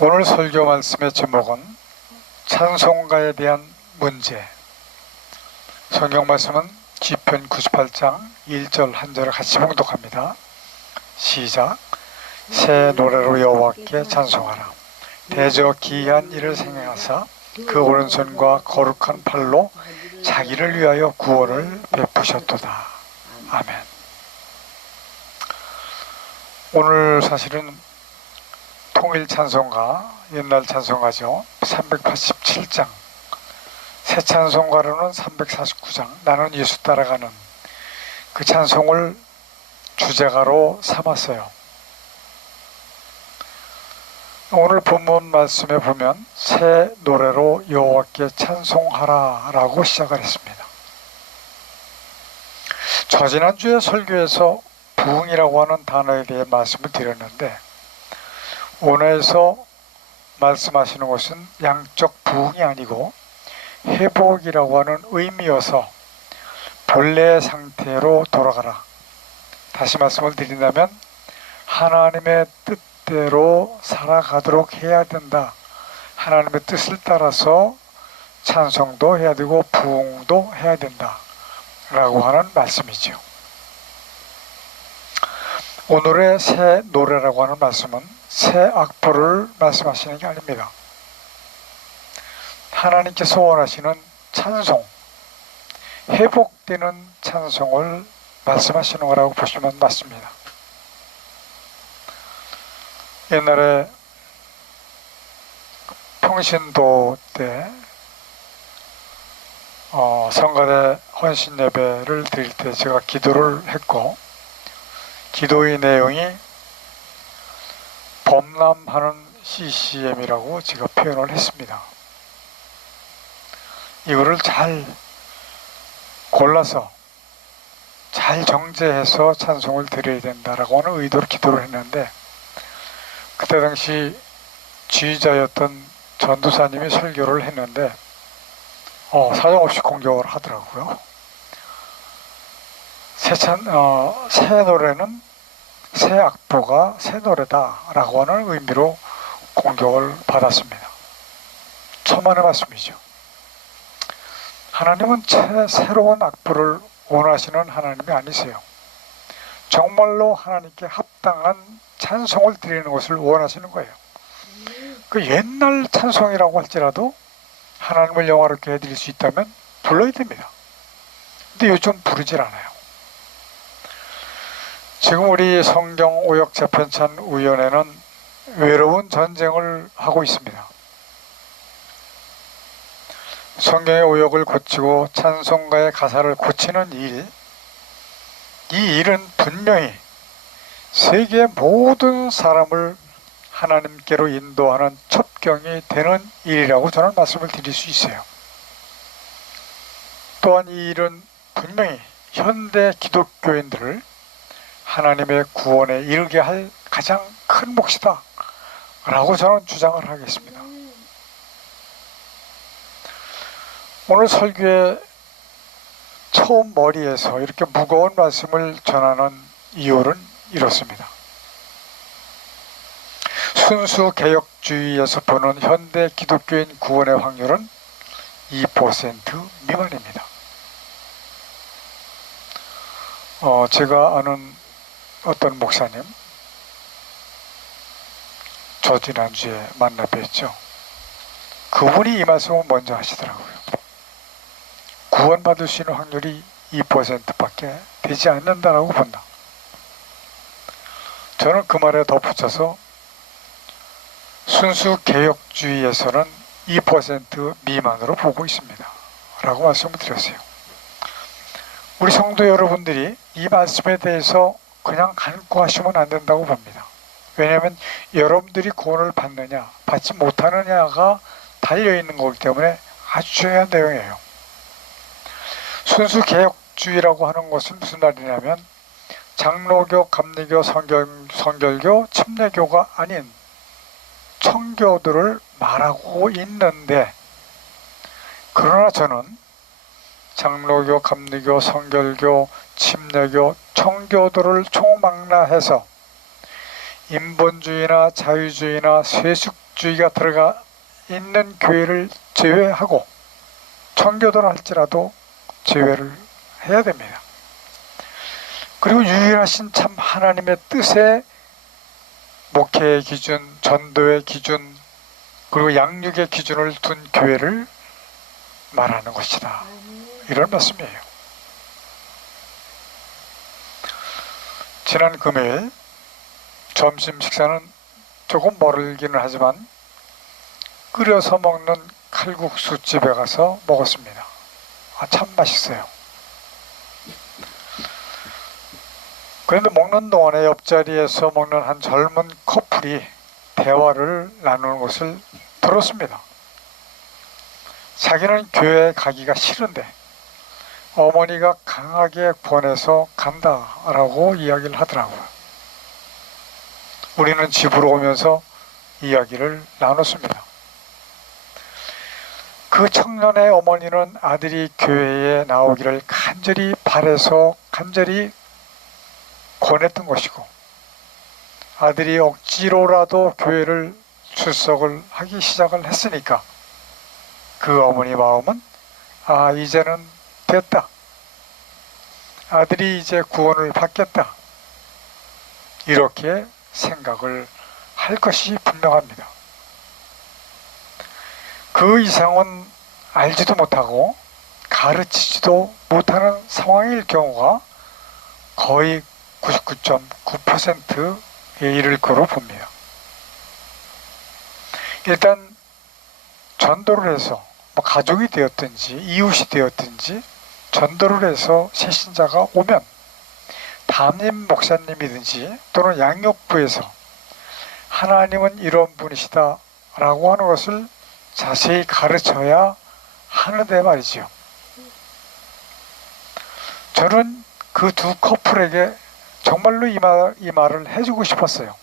오늘 설교 말씀의 제목은 찬송가에 대한 문제. 성경 말씀은 시편 98장 1절 한 절을 같이 봉독합니다. 시작. 새 노래로 여호와께 찬송하라. 대저 기이한 일을 생행하사 그 오른손과 거룩한 팔로 자기를 위하여 구원을 베푸셨도다. 아멘. 오늘 사실은 통일 찬송가, 옛날 찬송가죠. 387장, 새 찬송가로는 349장, 나는 예수 따라가는 그 찬송을 주제가로 삼았어요. 오늘 본문 말씀에 보면 새 노래로 여호와께 찬송하라 라고 시작을 했습니다. 저지난주에 설교에서 부흥이라고 하는 단어에 대해 말씀을 드렸는데, 오늘에서 말씀하시는 것은 양적 부흥이 아니고 회복이라고 하는 의미여서 본래의 상태로 돌아가라. 다시 말씀을 드린다면 하나님의 뜻대로 살아가도록 해야 된다. 하나님의 뜻을 따라서 찬송도 해야 되고 부흥도 해야 된다 라고 하는 말씀이죠. 오늘의 새 노래라고 하는 말씀은 새 악보를 말씀하시는 게 아닙니다. 하나님께서 원하시는 찬송, 회복되는 찬송을 말씀하시는 거라고 보시면 맞습니다. 옛날에 평신도 때 성가대 헌신 예배를 드릴 때 제가 기도를 했고, 기도의 내용이 범람하는 CCM이라고 제가 표현을 했습니다. 이거를 잘 골라서 잘 정제해서 찬송을 드려야 된다라고 하는 의도로 기도를 했는데, 그때 당시 지휘자였던 전도사님이 설교를 했는데 사정없이 공격을 하더라고요. 새 노래는 새 악보가 새 노래다 라고 하는 의미로 공격을 받았습니다. 천만의 말씀이죠. 하나님은 새로운 악보를 원하시는 하나님이 아니세요. 정말로 하나님께 합당한 찬송을 드리는 것을 원하시는 거예요. 그 옛날 찬송이라고 할지라도 하나님을 영화롭게 해드릴 수 있다면 불러야 됩니다. 근데 요즘 부르질 않아요. 지금 우리 성경 오역 재편찬 위원회는 외로운 전쟁을 하고 있습니다. 성경의 오역을 고치고 찬송가의 가사를 고치는 일, 이 일은 분명히 세계의 모든 사람을 하나님께로 인도하는 첩경이 되는 일이라고 저는 말씀을 드릴 수 있어요. 또한 이 일은 분명히 현대 기독교인들을 하나님의 구원에 이르게 할 가장 큰 몫이다 라고 저는 주장을 하겠습니다. 오늘 설교의 처음 머리에서 이렇게 무거운 말씀을 전하는 이유는 이렇습니다. 순수 개혁주의에서 보는 현대 기독교인 구원의 확률은 2% 미만입니다. 제가 아는 어떤 목사님, 저 지난주에 만나 뵀죠. 그분이 이 말씀을 먼저 하시더라고요. 구원받을 수 있는 확률이 2%밖에 되지 않는다라고 본다. 저는 그 말에 덧붙여서 순수 개혁주의에서는 2% 미만으로 보고 있습니다 라고 말씀을 드렸어요. 우리 성도 여러분들이 이 말씀에 대해서 그냥 간과하시면 안 된다고 봅니다. 왜냐하면 여러분들이 구원을 받느냐 받지 못하느냐가 달려있는 거기 때문에 아주 중요한 내용이에요. 순수 개혁주의라고 하는 것은 무슨 말이냐면 장로교, 감리교, 성결교, 침례교가 아닌 청교들을 말하고 있는데, 그러나 저는 장로교, 감리교, 성결교, 침례교, 청교도를 총망라해서 인본주의나 자유주의나 세속 자본주의가 들어가 있는 교회를 제외하고 청교도를 할지라도 제외를 해야 됩니다. 그리고 유일하신 참 하나님의 뜻에 목회의 기준, 전도의 기준, 그리고 양육의 기준을 둔 교회를 말하는 것이다. 이런 말씀이에요. 지난 금요일 점심 식사는 조금 멀기는 하지만 끓여서 먹는 칼국수 집에 가서 먹었습니다. 참 맛있어요. 그런데 먹는 동안에 옆자리에서 먹는 한 젊은 커플이 대화를 나누는 것을 들었습니다. 자기는 교회에 가기가 싫은데 어머니가 강하게 권해서 간다라고 이야기를 하더라고요. 우리는 집으로 오면서 이야기를 나눴습니다. 그 청년의 어머니는 아들이 교회에 나오기를 간절히 바라서 간절히 권했던 것이고, 아들이 억지로라도 교회를 출석을 하기 시작을 했으니까 그 어머니 마음은 이제는 됐다, 아들이 이제 구원을 받겠다, 이렇게 생각을 할 것이 분명합니다. 그 이상은 알지도 못하고 가르치지도 못하는 상황일 경우가 거의 99.9%에 이를 거로 봅니다. 일단 전도를 해서 가족이 되었든지 이웃이 되었든지 전도를 해서 새신자가 오면 담임 목사님이든지 또는 양육부에서 하나님은 이런 분이시다 라고 하는 것을 자세히 가르쳐야 하는데 말이지요. 저는 그 두 커플에게 정말로 이 말을 해주고 싶었어요.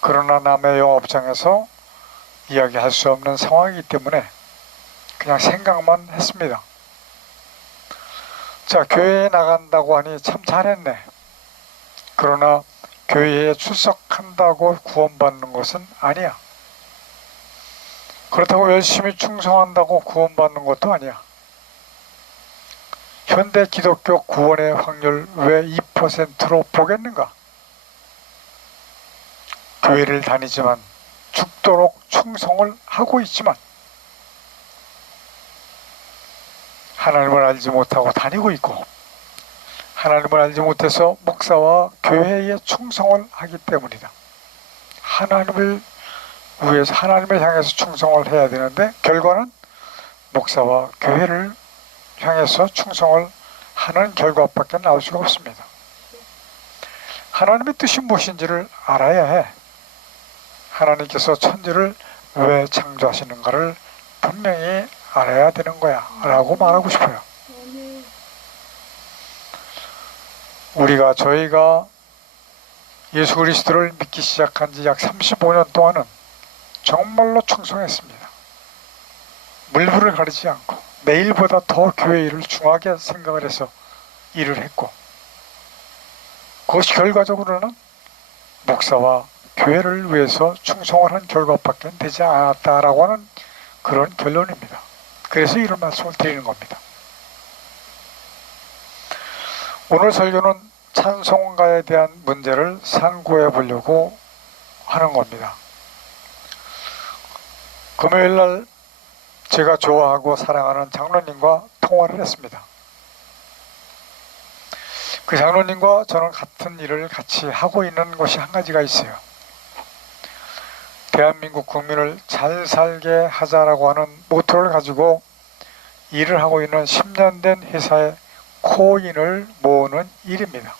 그러나 남의 영업장에서 이야기할 수 없는 상황이기 때문에 그냥 생각만 했습니다. 자, 교회에 나간다고 하니 참 잘했네. 그러나 교회에 출석한다고 구원받는 것은 아니야. 그렇다고 열심히 충성한다고 구원받는 것도 아니야. 현대 기독교 구원의 확률 왜 2%로 보겠는가? 교회를 다니지만 죽도록 충성을 하고 있지만 하나님을 알지 못하고 다니고 있고, 하나님을 알지 못해서 목사와 교회에 충성을 하기 때문이다. 하나님을 위해서, 하나님을 향해서 충성을 해야 되는데 결과는 목사와 교회를 향해서 충성을 하는 결과밖에 나올 수가 없습니다. 하나님의 뜻이 무엇인지를 알아야 해. 하나님께서 천지를 왜 창조하시는가를 분명히 알아야 되는 거야 라고 말하고 싶어요. 저희가 예수 그리스도를 믿기 시작한 지 약 35년 동안은 정말로 충성했습니다. 물불을 가리지 않고 내일보다 더 교회 일을 중하게 생각을 해서 일을 했고, 그것이 결과적으로는 목사와 교회를 위해서 충성을 한 결과밖에 되지 않았다라고 하는 그런 결론입니다. 그래서 이런 말씀을 드리는 겁니다. 오늘 설교는 찬송가에 대한 문제를 상고해 보려고 하는 겁니다. 금요일날 제가 좋아하고 사랑하는 장로님과 통화를 했습니다. 그 장로님과 저는 같은 일을 같이 하고 있는 것이 한 가지가 있어요. 대한민국 국민을 잘 살게 하자라고 하는 모토를 가지고 일을 하고 있는 10년 된 회사의 코인을 모으는 일입니다.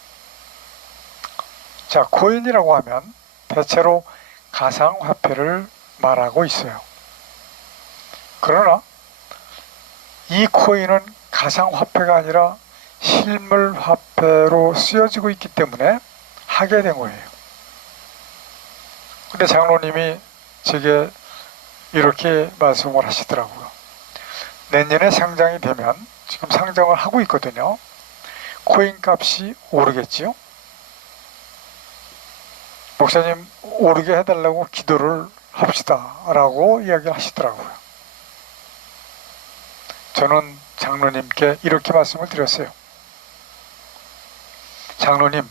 자, 코인이라고 하면 대체로 가상화폐를 말하고 있어요. 그러나 이 코인은 가상화폐가 아니라 실물화폐로 쓰여지고 있기 때문에 하게 된 거예요. 근데 장로님이 제게 이렇게 말씀을 하시더라고요. 내년에 상장이 되면, 지금 상장을 하고 있거든요. 코인 값이 오르겠지요? 목사님, 오르게 해달라고 기도를 합시다 라고 이야기를 하시더라고요. 저는 장로님께 이렇게 말씀을 드렸어요. 장로님,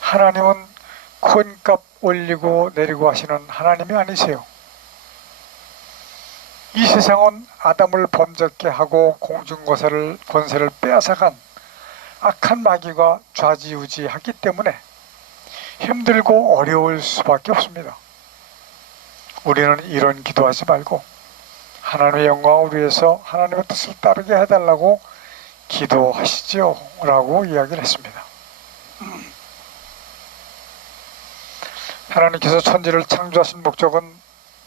하나님은 코인값 올리고 내리고 하시는 하나님이 아니세요. 이 세상은 아담을 범죄케 하고 공중권세를 빼앗아간 악한 마귀가 좌지우지하기 때문에 힘들고 어려울 수밖에 없습니다. 우리는 이런 기도하지 말고 하나님의 영광을 위해서 하나님의 뜻을 따르게 해달라고 기도하시지요 라고 이야기를 했습니다. 하나님께서 천지를 창조하신 목적은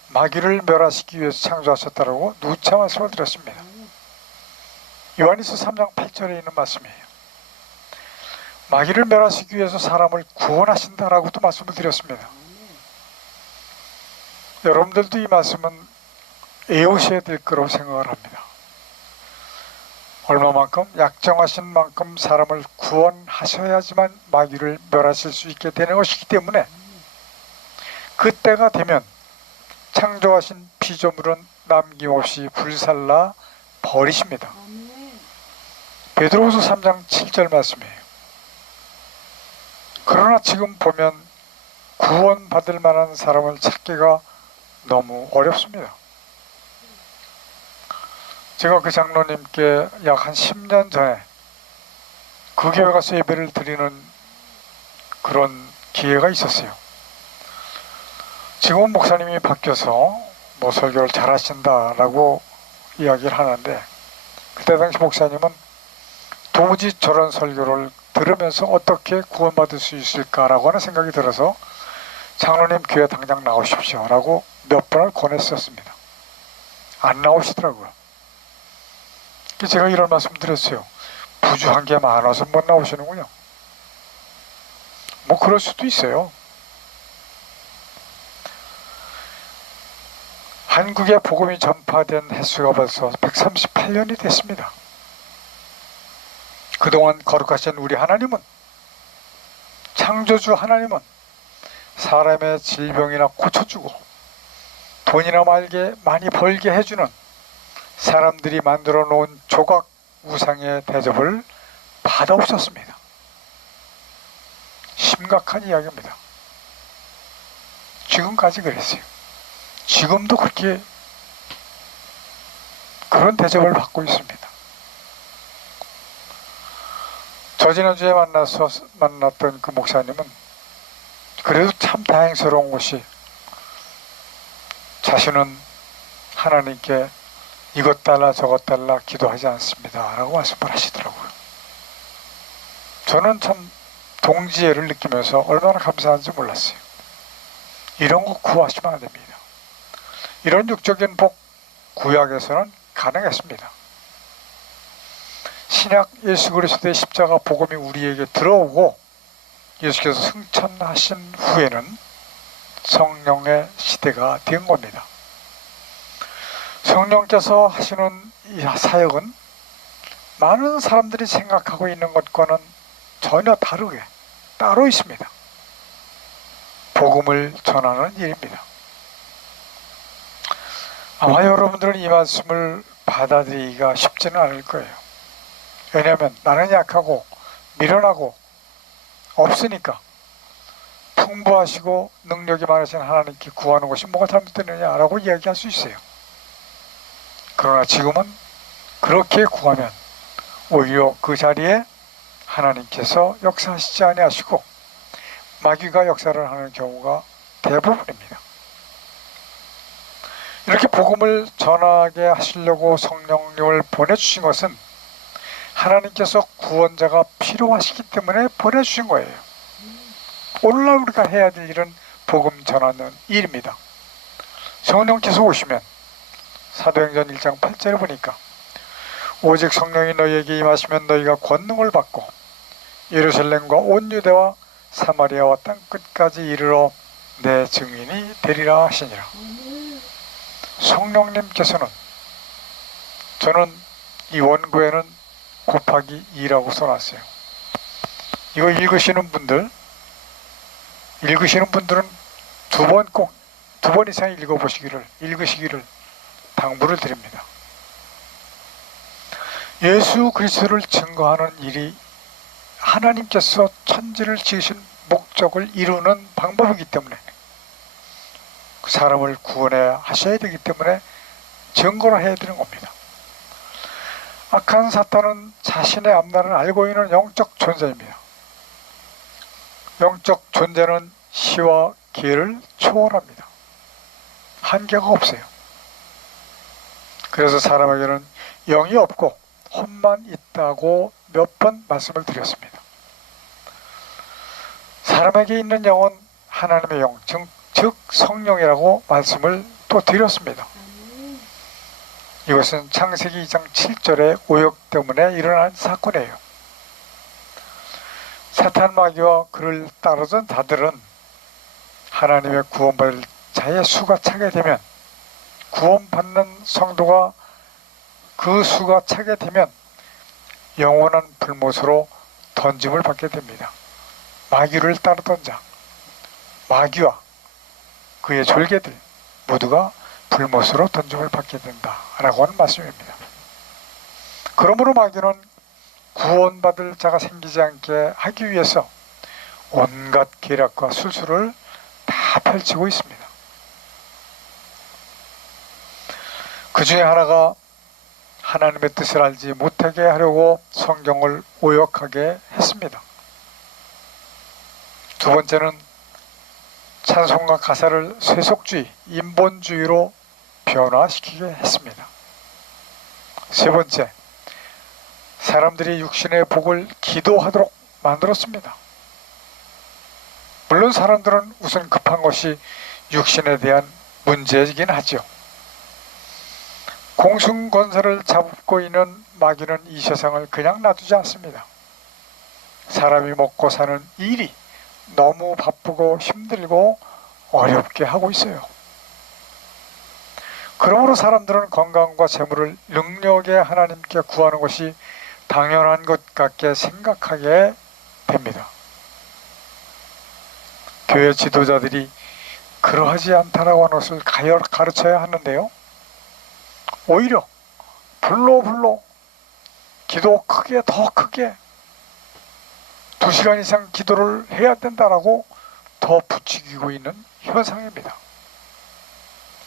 마귀를 멸하시기 위해서 창조하셨다라고 누차 말씀을 드렸습니다. 요한일서 3장 8절에 있는 말씀이에요. 마귀를 멸하시기 위해서 사람을 구원하신다라고도 말씀을 드렸습니다. 여러분들도 이 말씀은 애우셔야 될 거라고 생각을 합니다. 얼마만큼? 약정하신 만큼 사람을 구원하셔야지만 마귀를 멸하실 수 있게 되는 것이기 때문에 그때가 되면 창조하신 피조물은 남김없이 불살라 버리십니다. 베드로후서 3장 7절 말씀이에요. 그러나 지금 보면 구원받을 만한 사람을 찾기가 너무 어렵습니다. 제가 그 장로님께 약 한 10년 전에 그 교회 가서 예배를 드리는 그런 기회가 있었어요. 지금 목사님이 바뀌어서 뭐 설교를 잘하신다라고 이야기를 하는데, 그때 당시 목사님은 도무지 저런 설교를 들으면서 어떻게 구원받을 수 있을까라고 하는 생각이 들어서 장로님 교회 당장 나오십시오 라고 몇 번을 권했었습니다. 안 나오시더라고요. 제가 이런 말씀 드렸어요. 부주한 게 많아서 못 나오시는군요. 뭐 그럴 수도 있어요. 한국에 복음이 전파된 횟수가 벌써 138년이 됐습니다. 그동안 거룩하신 우리 하나님은, 창조주 하나님은 사람의 질병이나 고쳐주고 돈이나 말게 많이 벌게 해주는 사람들이 만들어 놓은 조각 우상의 대접을 받아없었습니다. 심각한 이야기입니다. 지금까지 그랬어요. 지금도 그렇게 그런 대접을 받고 있습니다. 저 지난주에 만났던 그 목사님은 그래도 참 다행스러운 것이, 자신은 하나님께 이것 달라 저것 달라 기도하지 않습니다 라고 말씀을 하시더라고요. 저는 참 동지애를 느끼면서 얼마나 감사한지 몰랐어요. 이런 거 구하시면 안 됩니다. 이런 육적인 복 구약에서는 가능했습니다. 신약 예수 그리스도의 십자가 복음이 우리에게 들어오고 예수께서 승천하신 후에는 성령의 시대가 된 겁니다. 성령께서 하시는 이 사역은 많은 사람들이 생각하고 있는 것과는 전혀 다르게 따로 있습니다. 복음을 전하는 일입니다. 아마 여러분들은 이 말씀을 받아들이기가 쉽지는 않을 거예요. 왜냐하면 나는 약하고 미련하고 없으니까 풍부하시고 능력이 많으신 하나님께 구하는 것이 뭐가 잘못되느냐라고 이야기할 수 있어요. 그러나 지금은 그렇게 구하면 오히려 그 자리에 하나님께서 역사하시지 아니하시고 마귀가 역사를 하는 경우가 대부분입니다. 이렇게 복음을 전하게 하시려고 성령님을 보내주신 것은 하나님께서 구원자가 필요하시기 때문에 보내주신 거예요. 오늘날 우리가 해야 될 일은 복음 전하는 일입니다. 성령께서 오시면 사도행전 1장 8절에 보니까 오직 성령이 너희에게 임하시면 너희가 권능을 받고 예루살렘과 온 유대와 사마리아와 땅끝까지 이르러 내 증인이 되리라 하시니라. 성령님께서는, 저는 이 원고에는 곱하기 2라고 써놨어요. 이거 읽으시는 분들은 두 번 꼭 2번 이상 읽으시기를 당부를 드립니다. 예수 그리스도를 증거하는 일이 하나님께서 천지를 지으신 목적을 이루는 방법이기 때문에, 사람을 구원해 하셔야 되기 때문에 증거를 해야 되는 겁니다. 악한 사탄은 자신의 앞날을 알고 있는 영적 존재입니다. 영적 존재는 시와 기회를 초월합니다. 한계가 없어요. 그래서 사람에게는 영이 없고 혼만 있다고 몇 번 말씀을 드렸습니다. 사람에게 있는 영은 하나님의 영, 즉 성령이라고 말씀을 또 드렸습니다. 이것은 창세기 2장 7절의 오역 때문에 일어난 사건이에요. 사탄 마귀와 그를 따르던 자들은 하나님의 구원받을 자의 수가 차게 되면, 구원받는 성도가 그 수가 차게 되면 영원한 불못으로 던짐을 받게 됩니다. 마귀를 따르던 자, 마귀와 그의 졸개들 모두가 불못으로 던짐을 받게 된다라고 하는 말씀입니다. 그러므로 마귀는 구원받을 자가 생기지 않게 하기 위해서 온갖 계략과 술수를 다 펼치고 있습니다. 그 중에 하나가 하나님의 뜻을 알지 못하게 하려고 성경을 오역하게 했습니다. 두 번째는 찬송과 가사를 세속주의, 인본주의로 변화시키게 했습니다. 세 번째, 사람들이 육신의 복을 기도하도록 만들었습니다. 물론 사람들은 우선 급한 것이 육신에 대한 문제이긴 하죠. 공승권세를 잡고 있는 마귀는 이 세상을 그냥 놔두지 않습니다. 사람이 먹고 사는 일이 너무 바쁘고 힘들고 어렵게 하고 있어요. 그러므로 사람들은 건강과 재물을 능력의 하나님께 구하는 것이 당연한 것 같게 생각하게 됩니다. 교회 지도자들이 그러하지 않다라고 하는 것을 가르쳐야 하는데요, 오히려 불로 기도 크게, 더 크게 2시간 이상 기도를 해야 된다라고 더 부추기고 있는 현상입니다.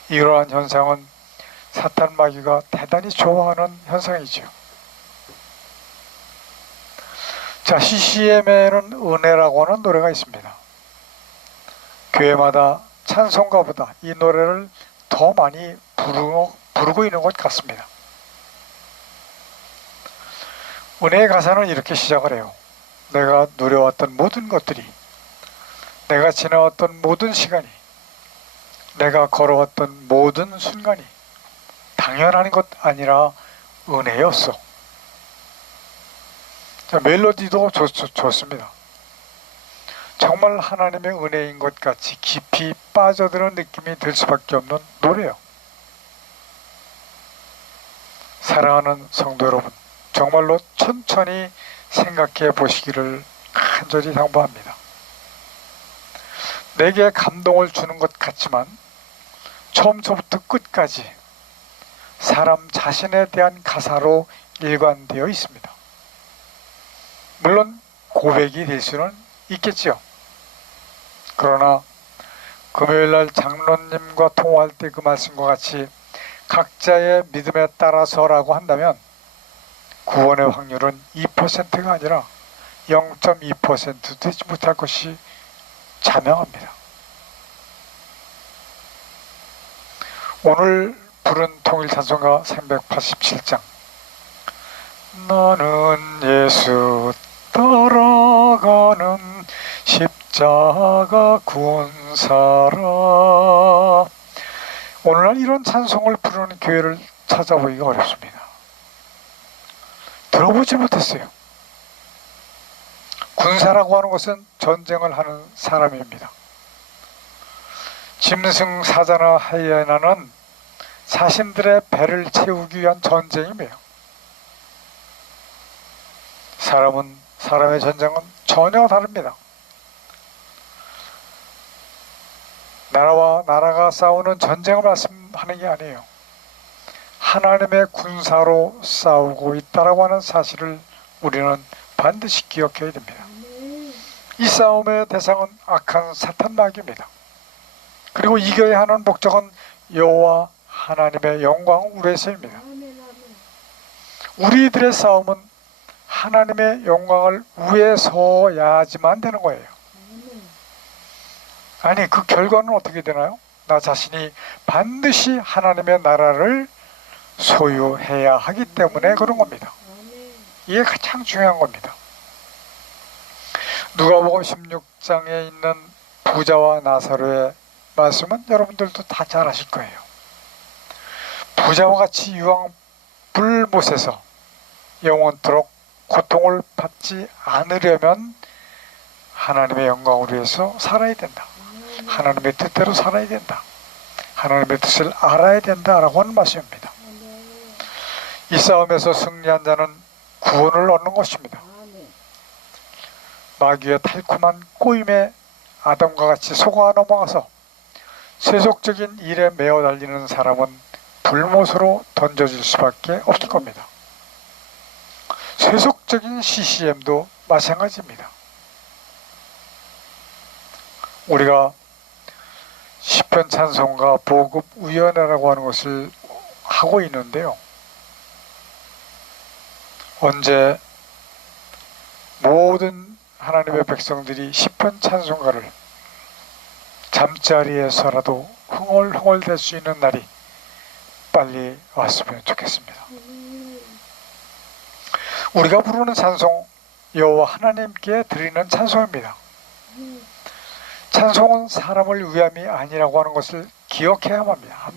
이러한 현상은 사탄 마귀가 대단히 좋아하는 현상이지요. 자, CCM에는 은혜라고 하는 노래가 있습니다. 교회마다 찬송가보다 이 노래를 더 많이 부르고 있는 것 같습니다. 은혜의 가사는 이렇게 시작을 해요. 내가 누려왔던 모든 것들이, 내가 지나왔던 모든 시간이, 내가 걸어왔던 모든 순간이 당연한 것 아니라 은혜였어. 자, 멜로디도 좋습니다. 정말 하나님의 은혜인 것 같이 깊이 빠져드는 느낌이 들 수밖에 없는 노래예요. 사랑하는 성도 여러분, 정말로 천천히 생각해 보시기를 간절히 당부합니다. 내게 감동을 주는 것 같지만 처음부터 끝까지 사람 자신에 대한 가사로 일관되어 있습니다. 물론 고백이 될 수는 있겠지요. 그러나 금요일날 장로님과 통화할 때 그 말씀과 같이 각자의 믿음에 따라서라고 한다면 구원의 확률은 2%가 아니라 0.2% 되지 못할 것이 자명합니다. 오늘 부른 통일찬송가 387장, 나는 예수 따라가는 십자가 군사라. 오늘날 이런 찬송을 부르는 교회를 찾아보기가 어렵습니다. 들어보지 못했어요. 군사라고 하는 것은 전쟁을 하는 사람입니다. 짐승, 사자나 하이에나는 자신들의 배를 채우기 위한 전쟁이며, 사람의 전쟁은 전혀 다릅니다. 나라와 나라가 싸우는 전쟁을 말씀하는 게 아니에요. 하나님의 군사로 싸우고 있다라고 하는 사실을 우리는 반드시 기억해야 됩니다. 이 싸움의 대상은 악한 사탄 마귀입니다. 그리고 이겨야 하는 목적은 여호와 하나님의 영광을 위해서입니다. 우리들의 싸움은 하나님의 영광을 위해서야지만 되는 거예요. 아니, 그 결과는 어떻게 되나요? 나 자신이 반드시 하나님의 나라를 소유해야 하기 때문에 그런 겁니다. 이게 가장 중요한 겁니다. 누가복음 16장에 있는 부자와 나사로의 말씀은 여러분들도 다 잘 아실 거예요. 부자와 같이 유황 불못에서 영원토록 고통을 받지 않으려면 하나님의 영광을 위해서 살아야 된다. 하나님의 뜻대로 살아야 된다. 하나님의 뜻을 알아야 된다라고 하는 말씀입니다. 이 싸움에서 승리한 자는 구원을 얻는 것입니다. 마귀의 달콤한 꼬임에 아담과 같이 속아 넘어가서 세속적인 일에 매어 달리는 사람은 불못으로 던져질 수밖에 없을 겁니다. 세속적인 CCM도 마찬가지입니다. 우리가 시편 찬송가 보급 위원회라고 하는 것을 하고 있는데요. 언제 모든 하나님의 백성들이 시편 찬송가를 잠자리에서라도 흥얼흥얼 댈 수 있는 날이 빨리 왔으면 좋겠습니다. 우리가 부르는 찬송, 여호와 하나님께 드리는 찬송입니다. 찬송은 사람을 위함이 아니라고 하는 것을 기억해야 합니다.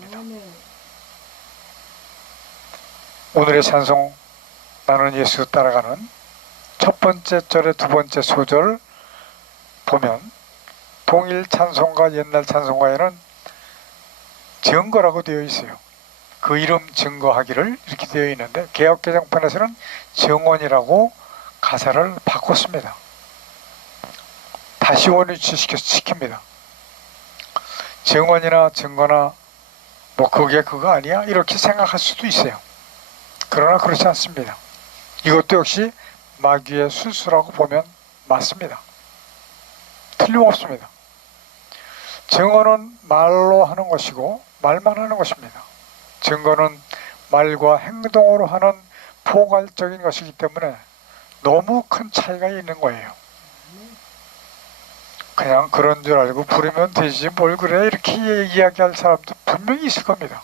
오늘의 찬송, 나는 예수 따라가는 첫 번째 절의 두 번째 소절 보면 동일 찬송가, 옛날 찬송가에는 증거라고 되어 있어요. 그 이름 증거하기를 이렇게 되어 있는데 개역개정판에서는 증언이라고 가사를 바꿨습니다. 다시 원위치시킵니다. 증언이나 증거나 뭐 그게 그거 아니야? 이렇게 생각할 수도 있어요. 그러나 그렇지 않습니다. 이것도 역시 마귀의 술수라고 보면 맞습니다. 틀림없습니다. 증언은 말로 하는 것이고 말만 하는 것입니다. 증거는 말과 행동으로 하는 포괄적인 것이기 때문에 너무 큰 차이가 있는 거예요. 그냥 그런 줄 알고 부르면 되지 뭘 그래 이렇게 이야기할 사람도 분명히 있을 겁니다.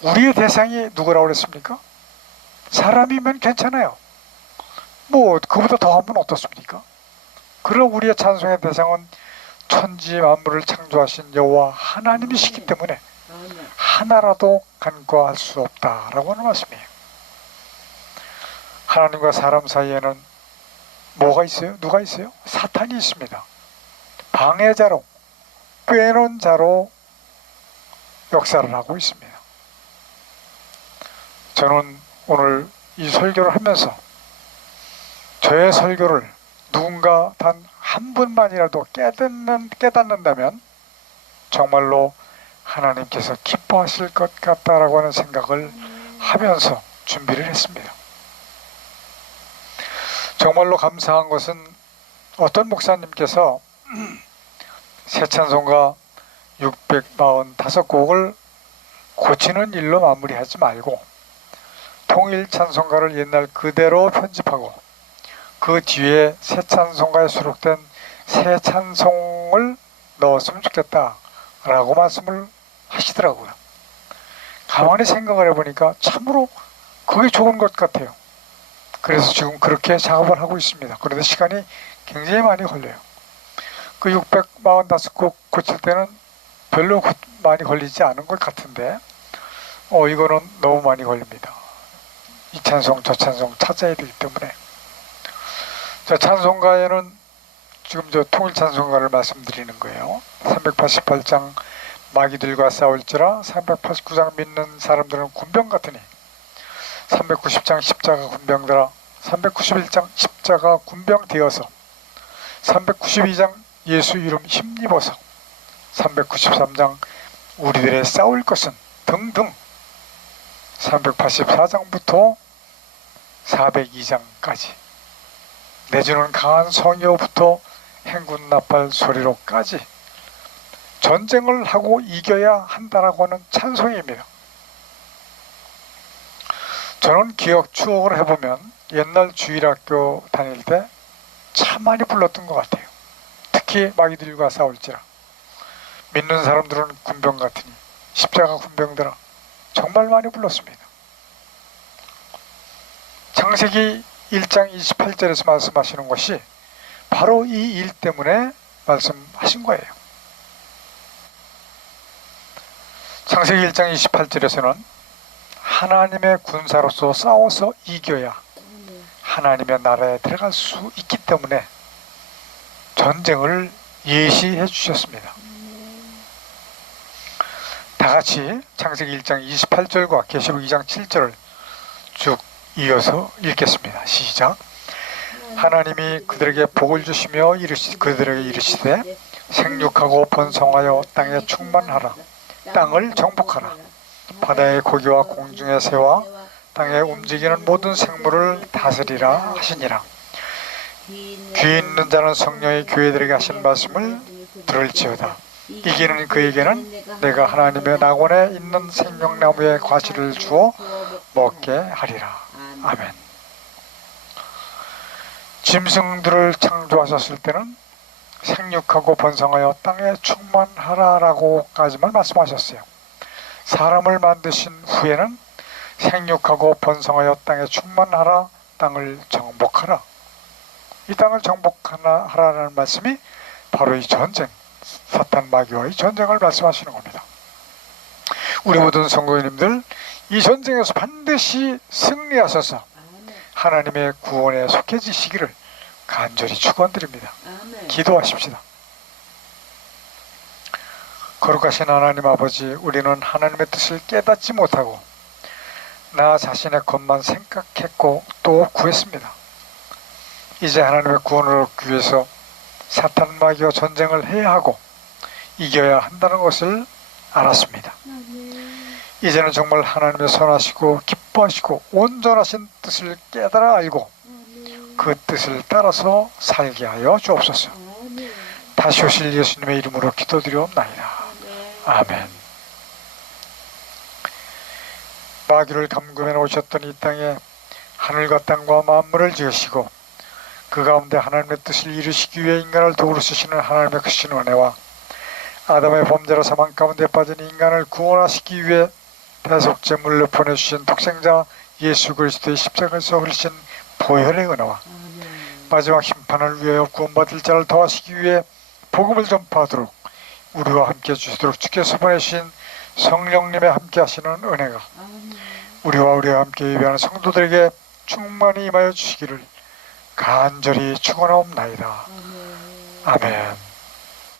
우리의 대상이 누구라고 그랬습니까? 사람이면 괜찮아요. 뭐 그보다 더하면 어떻습니까? 그럼 우리의 찬송의 대상은 천지 만물을 창조하신 여호와 하나님이시기 때문에 하나라도 간과할 수 없다라고 하는 말씀이에요. 하나님과 사람 사이에는 뭐가 있어요? 누가 있어요? 사탄이 있습니다. 방해자로, 꿰놓은 자로 역사를 하고 있습니다. 저는 오늘 이 설교를 하면서 저의 설교를 누군가 단 한 분만이라도 깨닫는다면 정말로 하나님께서 기뻐하실 것 같다라고 하는 생각을 하면서 준비를 했습니다. 정말로 감사한 것은 어떤 목사님께서 새 찬송가 645곡을 고치는 일로 마무리하지 말고 통일 찬송가를 옛날 그대로 편집하고 그 뒤에 새 찬송가에 수록된 새 찬송을 넣었으면 좋겠다라고 말씀을 하시더라고요. 가만히 생각을 해보니까 참으로 그게 좋은 것 같아요. 그래서 지금 그렇게 작업을 하고 있습니다. 그런데 시간이 굉장히 많이 걸려요. 그 645곡 고칠 때는 별로 많이 걸리지 않은 것 같은데 이거는 너무 많이 걸립니다. 이 찬송 저 찬송 찾아야 되기 때문에. 자, 찬송가에는 지금 저 통일 찬송가를 말씀드리는 거예요. 388장 마귀들과 싸울지라 389장 믿는 사람들은 군병 같으니 390장 십자가 군병들아 391장 십자가 군병 되어서 392장 예수 이름 힘입어서 393장 우리들의 싸울 것은 등등 384장부터 402장까지 내주는 강한 성여부터 행군 나팔 소리로까지 전쟁을 하고 이겨야 한다라고 하는 찬송입니다. 저는 기억 추억을 해보면 옛날 주일학교 다닐 때 참 많이 불렀던 것 같아요. 특히 마귀들과 싸울지라. 믿는 사람들은 군병 같으니 십자가 군병들아, 정말 많이 불렀습니다. 창세기 1장 28절에서 말씀하시는 것이 바로 이 일 때문에 말씀하신 거예요. 창세기 1장 28절에서는 하나님의 군사로서 싸워서 이겨야 하나님의 나라에 들어갈 수 있기 때문에 전쟁을 예시해 주셨습니다. 다같이 창세기 1장 28절과 계시록 2장 7절을 쭉 이어서 읽겠습니다. 시작. 하나님이 그들에게 복을 주시며 그들에게 이르시되 생육하고 번성하여 땅에 충만하라. 땅을 정복하라. 바다의 고기와 공중의 새와 땅에 움직이는 모든 생물을 다스리라 하시니라. 귀 있는 자는 성령이 교회들에게 하신 말씀을 들을지어다. 이기는 그에게는 내가 하나님의 낙원에 있는 생명나무의 과실을 주어 먹게 하리라. 아멘. 짐승들을 창조하셨을 때는 생육하고 번성하여 땅에 충만하라라고까지만 말씀하셨어요. 사람을 만드신 후에는 생육하고 번성하여 땅에 충만하라, 땅을 정복하라. 이 땅을 정복하라는 말씀이 바로 이 전쟁, 사탄 마귀와의 전쟁을 말씀하시는 겁니다. 우리 모든 성도님들, 이 전쟁에서 반드시 승리하셔서 하나님의 구원에 속해지시기를 간절히 축원드립니다. 기도하십시다. 거룩하신 하나님 아버지, 우리는 하나님의 뜻을 깨닫지 못하고 나 자신의 것만 생각했고 또 구했습니다. 이제 하나님의 구원을 얻기 위해서 사탄 마귀와 전쟁을 해야 하고 이겨야 한다는 것을 알았습니다. 이제는 정말 하나님의 선하시고 기뻐하시고 온전하신 뜻을 깨달아 알고 그 뜻을 따라서 살게 하여 주옵소서. 다시 오실 예수님의 이름으로 기도드리옵나이다. 아멘. 마귀를 감금해 놓으셨던 이 땅에 하늘과 땅과 만물을 지으시고 그 가운데 하나님의 뜻을 이루시기 위해 인간을 도구로 쓰시는 하나님의 크신 은혜와 아담의 범죄로 사망 가운데 빠진 인간을 구원하시기 위해 대속제물로 보내주신 독생자 예수 그리스도의 십자가에서 흘리신 보혈의 은혜와 마지막 심판을 위하여 구원받을 자를 더하시기 위해 복음을 전파하도록 우리와 함께 해주시도록 주께서 보내신 성령님의 함께 하시는 은혜가 우리와 함께 예배하는 성도들에게 충만히 임하여 주시기를 간절히 축원하옵나이다. 아멘.